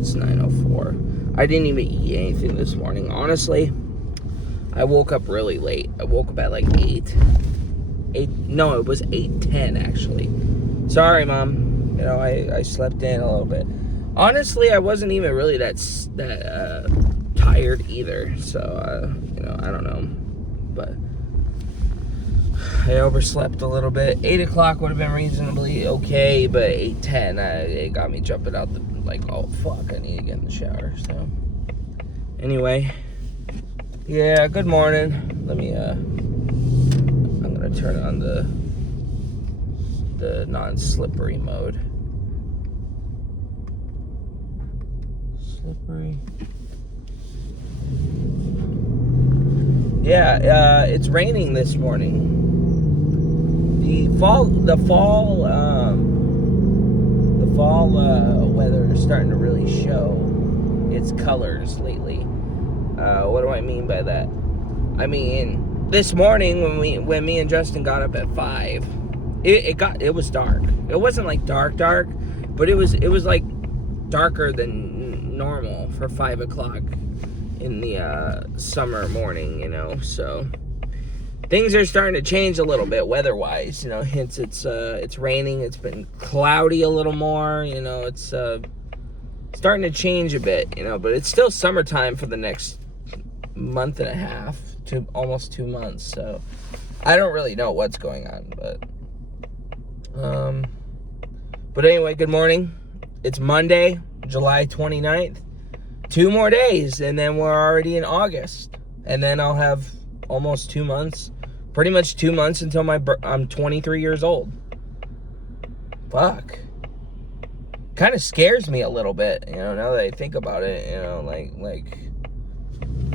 It's 9:04. I didn't even eat anything this morning. Honestly, I woke up really late. I woke up at like 8. No, it was 8:10 actually. Sorry, Mom. You know, I slept in a little bit. Honestly, I wasn't even really that tired either. So, you know, I don't know. But I overslept a little bit. 8 o'clock would have been reasonably okay, but 8:10, it got me jumping out like, oh, fuck, I need to get in the shower. So, anyway, yeah, good morning. Let me, I'm going to turn on the non-slippery mode. Slippery. Yeah, it's raining this morning. The fall weather is starting to really show its colors lately. What do I mean by that? I mean, this morning when me and Justin got up at 5, it was dark. It wasn't like dark, but it was like darker than normal for 5 o'clock in the summer morning, you know. So things are starting to change a little bit weather-wise, you know. Hence, it's raining. It's been cloudy a little more, you know. It's starting to change a bit, you know. But it's still summertime for the next month and a half to almost 2 months. So I don't really know what's going on, but anyway, good morning. It's Monday, July 29th. 2 more days, and then we're already in August. And then I'll have almost 2 months. Pretty much 2 months until I'm 23 years old. Fuck. Kind of scares me a little bit, you know, now that I think about it, you know, like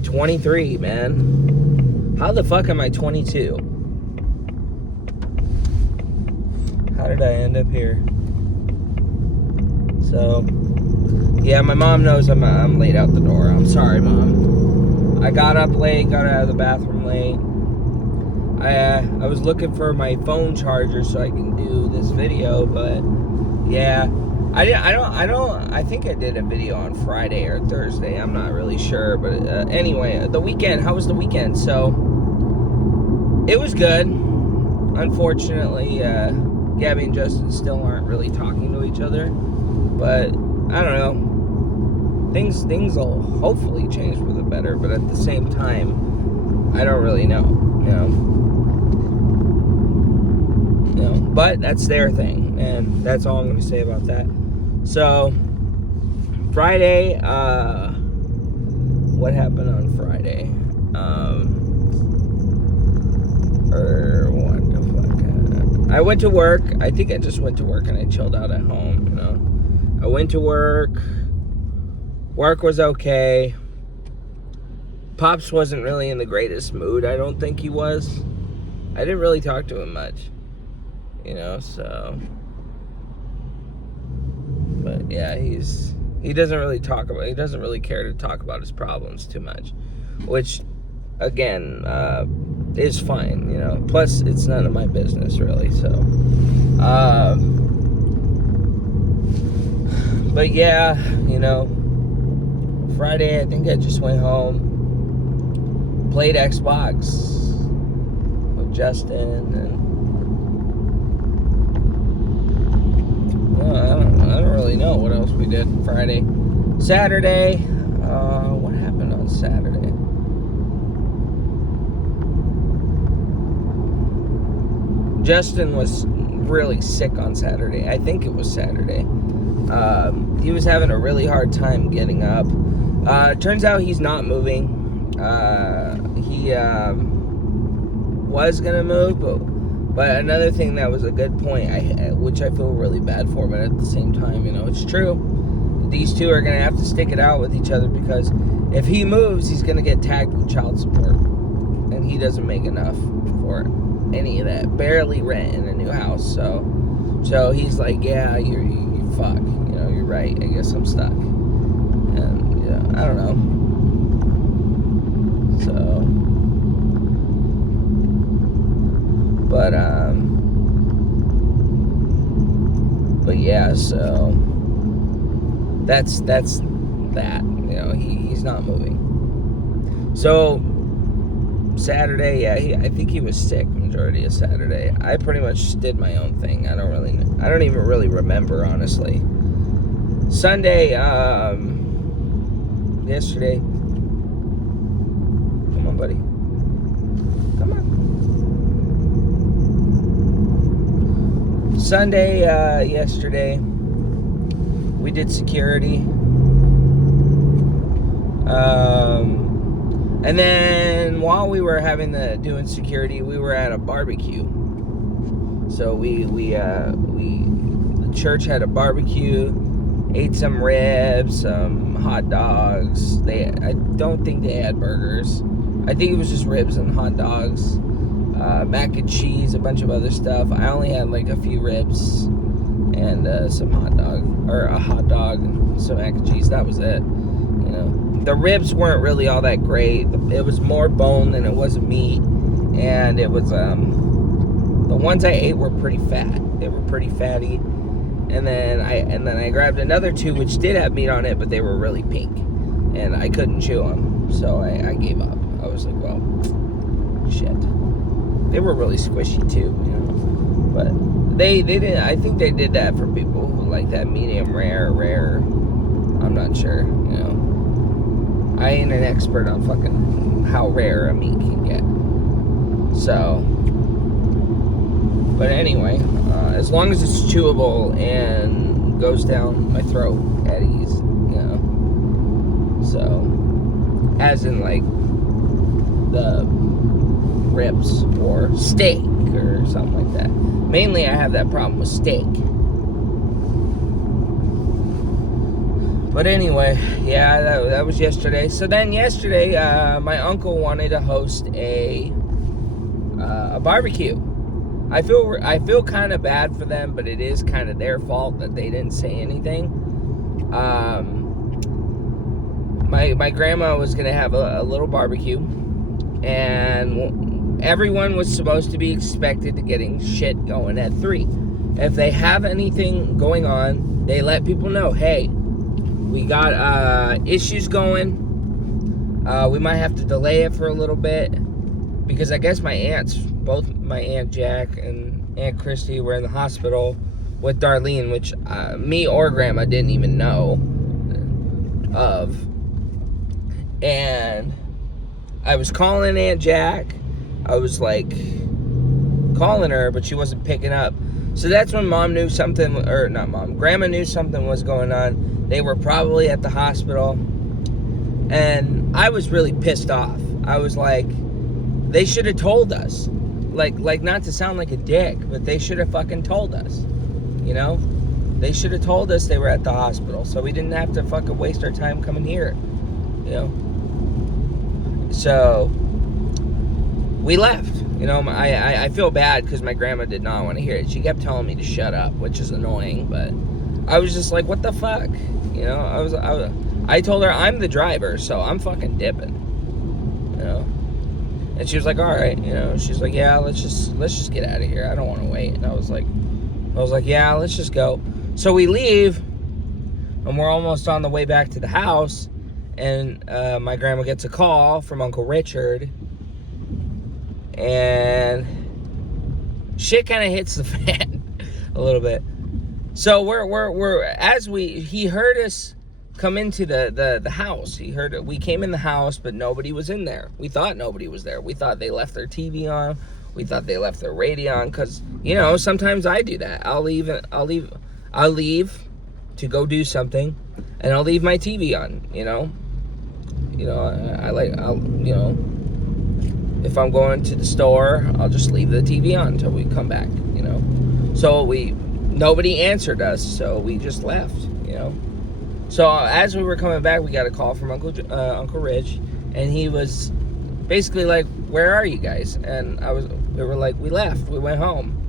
23, man. How the fuck am I 22? How did I end up here? So, yeah, my mom knows I'm late out the door. I'm sorry, Mom. I got up late, got out of the bathroom late. I was looking for my phone charger so I can do this video, but yeah, I think I did a video on Friday or Thursday. I'm not really sure, but anyway, the weekend. How was the weekend? So it was good. Unfortunately, Gabby and Justin still aren't really talking to each other, but I don't know. Things will hopefully change for the better, but at the same time, I don't really know, you know. But that's their thing, and that's all I'm going to say about that. So, Friday, what happened on Friday? What the fuck? I went to work. I think I just went to work and I chilled out at home, you know. I went to work. Work was okay. Pops wasn't really in the greatest mood. I don't think he was. I didn't really talk to him much, you know, so. But yeah, he doesn't really care to talk about his problems too much, which, again, is fine, you know. Plus, it's none of my business, really, so. But yeah, you know, Friday, I think I just went home, played Xbox with Justin, and I don't really know what else we did Friday. Saturday, what happened on Saturday? Justin was really sick on Saturday. I think it was Saturday. He was having a really hard time getting up. Turns out he's not moving. He was gonna move, but another thing that was a good point, which I feel really bad for, but at the same time, you know, it's true. These two are gonna have to stick it out with each other, because if he moves, he's gonna get tagged with child support, and he doesn't make enough for any of that. Barely rent in a new house, so he's like, yeah, you fuck, you know, you're right. I guess I'm stuck, and yeah, I don't know. So, but yeah, so that's that. You know, he's not moving. So Saturday, yeah, I think he was sick majority of Saturday. I pretty much did my own thing. I don't even really remember, honestly. Sunday, yesterday. Come on, buddy. Come on. Sunday, yesterday, we did security. And then while we were doing security, we were at a barbecue. So the church had a barbecue, ate some ribs, some hot dogs. I don't think they had burgers. I think it was just ribs and hot dogs, mac and cheese, a bunch of other stuff. I only had like a few ribs and some hot dog, or a hot dog and some mac and cheese. That was it. You know, the ribs weren't really all that great. It was more bone than it was meat, and it was the ones I ate were pretty fat. They were pretty fatty. And then I grabbed another two which did have meat on it, but they were really pink, and I couldn't chew them, so I gave up. I was like, well, shit. They were really squishy too, you know. But they didn't. I think they did that for people who like that medium rare. I'm not sure, you know. I ain't an expert on fucking how rare a meat can get. So, but anyway, as long as it's chewable and goes down my throat at ease, you know. So, as in like the ribs or steak or something like that. Mainly I have that problem with steak. But anyway, yeah, that was yesterday. So then yesterday, my uncle wanted to host a barbecue. I feel kind of bad for them, but it is kind of their fault that they didn't say anything. My grandma was gonna have a little barbecue, and everyone was supposed to be expected to getting shit going at 3. If they have anything going on, they let people know, hey, we got issues going. We might have to delay it for a little bit, because I guess both my Aunt Jack and Aunt Christy were in the hospital with Darlene, which me or Grandma didn't even know of. And I was calling Aunt Jack. I was like calling her, but she wasn't picking up. So that's when Grandma knew something was going on. They were probably at the hospital. And I was really pissed off. I was like, they should have told us. Like not to sound like a dick, but they should have fucking told us. You know? They should have told us they were at the hospital, so we didn't have to fucking waste our time coming here. You know? So we left. You know, I feel bad because my grandma did not want to hear it. She kept telling me to shut up, which is annoying, but I was just like, what the fuck? You know, I told her I'm the driver, so I'm fucking dipping. You know? And she was like, all right, you know, she's like, yeah, let's just get out of here. I don't want to wait. And I was like, yeah, let's just go. So we leave, and we're almost on the way back to the house, and my grandma gets a call from Uncle Richard, and shit kind of hits the fan a little bit. So he heard us come into the house. We came in the house, but nobody was in there. We thought nobody was there. We thought they left their TV on. We thought they left their radio on, because, you know, sometimes I do that. I'll leave to go do something, and I'll leave my TV on, you know. You know, if I'm going to the store, I'll just leave the TV on until we come back, you know. So nobody answered us, so we just left, you know. So as we were coming back, we got a call from Uncle Rich, and he was basically like, where are you guys? And we were like, we left, we went home.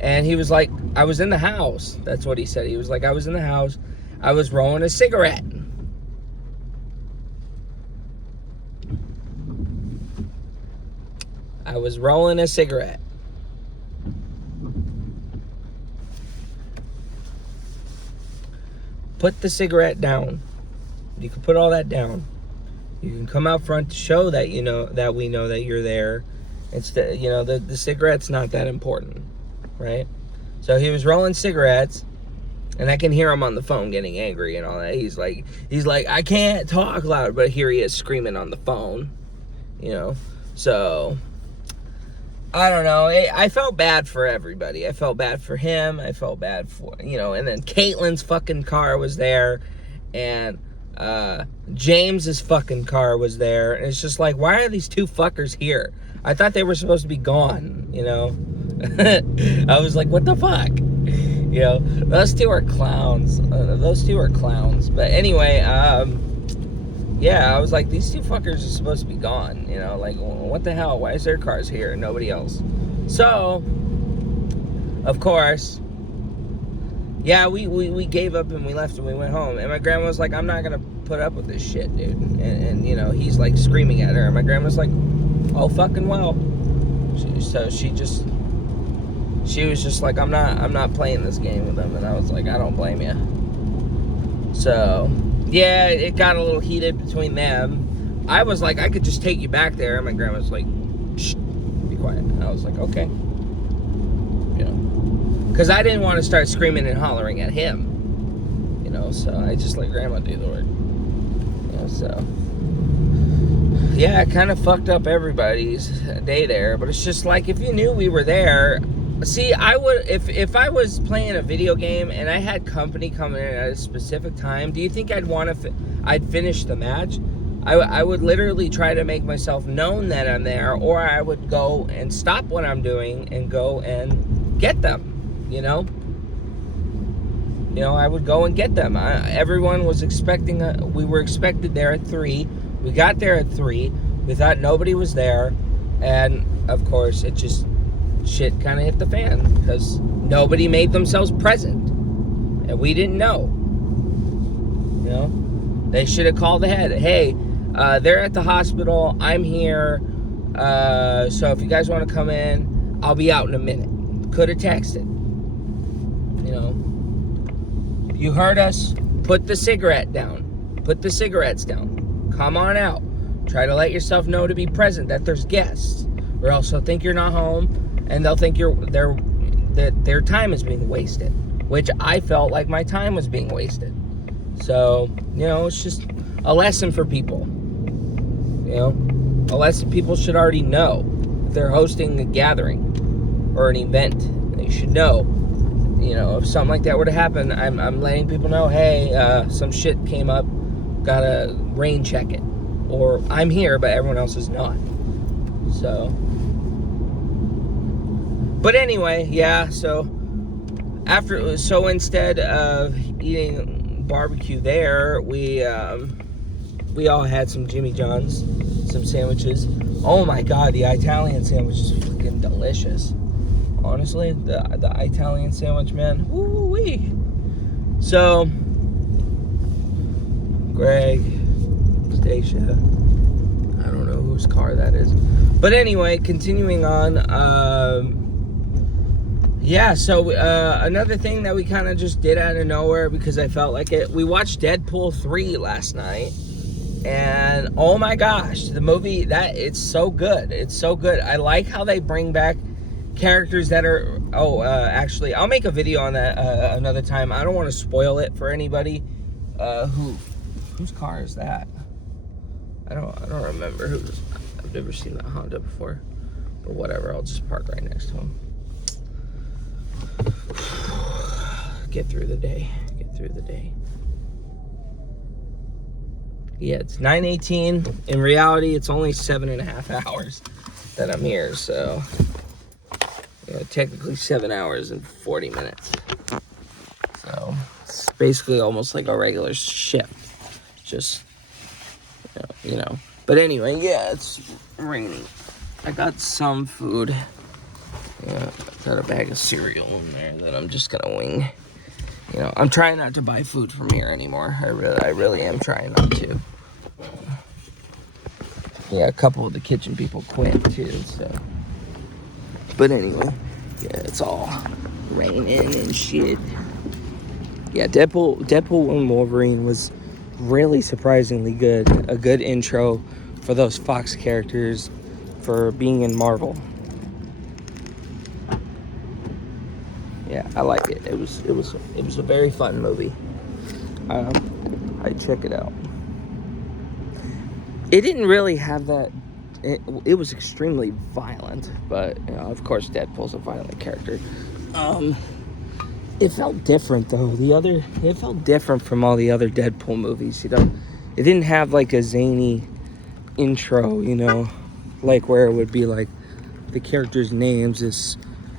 And he was like, I was in the house. That's what he said. He was like, I was in the house, I was rolling a cigarette. I was rolling a cigarette. Put the cigarette down. You can put all that down. You can come out front to show that that we know that you're there. It's the cigarette's not that important, right? So he was rolling cigarettes, and I can hear him on the phone getting angry and all that. He's like, I can't talk loud, but here he is screaming on the phone, So, I don't know. I felt bad for everybody. I felt bad for him. I felt bad for, and then Caitlin's fucking car was there, and James's fucking car was there. And it's just like, why are these two fuckers here? I thought they were supposed to be gone, I was like, what the fuck? Those two are clowns. But anyway, yeah, I was like, these two fuckers are supposed to be gone. Like, what the hell? Why is their cars here and nobody else? So, of course, yeah, we gave up and we left and we went home. And my grandma was like, I'm not going to put up with this shit, dude. And he's like screaming at her. And my grandma's like, oh, fucking well. She was just like, I'm not playing this game with them. And I was like, I don't blame you. So, yeah, it got a little heated between them. I was like, I could just take you back there. And my grandma's like, shh, be quiet. And I was like, okay. Because I didn't want to start screaming and hollering at him. So I just let Grandma do the work. So, yeah, it kind of fucked up everybody's day there. But it's just like, if you knew we were there... See, I would, if I was playing a video game and I had company coming in at a specific time, do you think I'd finish the match? I would literally try to make myself known that I'm there, or I would go and stop what I'm doing and go and get them, I would go and get them. Everyone was expecting, we were expected there at 3. We got there at 3. We thought nobody was there. And, of course, it just... shit kind of hit the fan because nobody made themselves present and we didn't know. They should have called ahead. Hey, they're at the hospital, I'm here, so if you guys want to come in, I'll be out in a minute. Could have texted. You heard us. Put the cigarettes down. Come on out. Try to let yourself know to be present, that there's guests, or else they'll think you're not home. And they'll think their time is being wasted, which I felt like my time was being wasted. So, it's just a lesson for people. A lesson people should already know. If they're hosting a gathering or an event, they should know. If something like that were to happen, I'm letting people know, hey, some shit came up, gotta rain check it. Or I'm here, but everyone else is not. So... But anyway, yeah, so instead of eating barbecue there, we all had some Jimmy John's, some sandwiches. Oh my God, the Italian sandwich is freaking delicious. Honestly, the Italian sandwich, man, woo-wee. So, Greg, Stacia, I don't know whose car that is. But anyway, continuing on, yeah, so another thing that we kind of just did out of nowhere because I felt like it, we watched Deadpool 3 last night, and oh my gosh, the movie, it's so good. It's so good. I like how they bring back characters that are, actually, I'll make a video on that another time. I don't want to spoil it for anybody. Whose car is that? I don't remember I've never seen that Honda before, but whatever, I'll just park right next to him. Get through the day. Yeah, it's 9:18. In reality, it's only 7.5 hours that I'm here, so technically 7 hours and 40 minutes. So it's basically almost like a regular shift. Just But anyway, yeah, it's raining. I got some food. Yeah, I got a bag of cereal in there that I'm just gonna wing. I'm trying not to buy food from here anymore. I really am trying not to. Yeah, a couple of the kitchen people quit too, so. But anyway, yeah, it's all raining and shit. Yeah, Deadpool and Wolverine was really surprisingly good. A good intro for those Fox characters for being in Marvel. Yeah, I like it. It was a very fun movie. I'd check it out. It didn't really have that. It was extremely violent, but you know, of course, Deadpool's a violent character. It felt different though. It felt different from all the other Deadpool movies. You know, it didn't have like a zany intro. You know, like where it would be like the characters' names is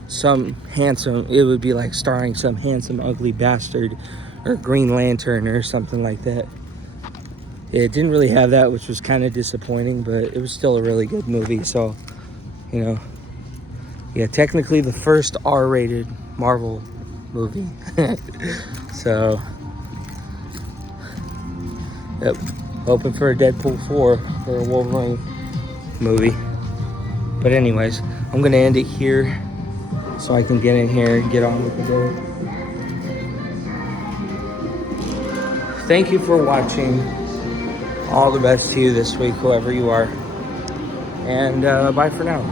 some handsome. It would be like starring some handsome ugly bastard or Green Lantern or something like that. It didn't really have that, which was kind of disappointing, but it was still a really good movie. So, you know, yeah, technically the first R-rated Marvel movie. So, yep, hoping for a Deadpool 4 or a Wolverine movie. But anyways, I'm going to end it here so I can get in here and get on with the day. Thank you for watching. All the best to you this week, whoever you are. And bye for now.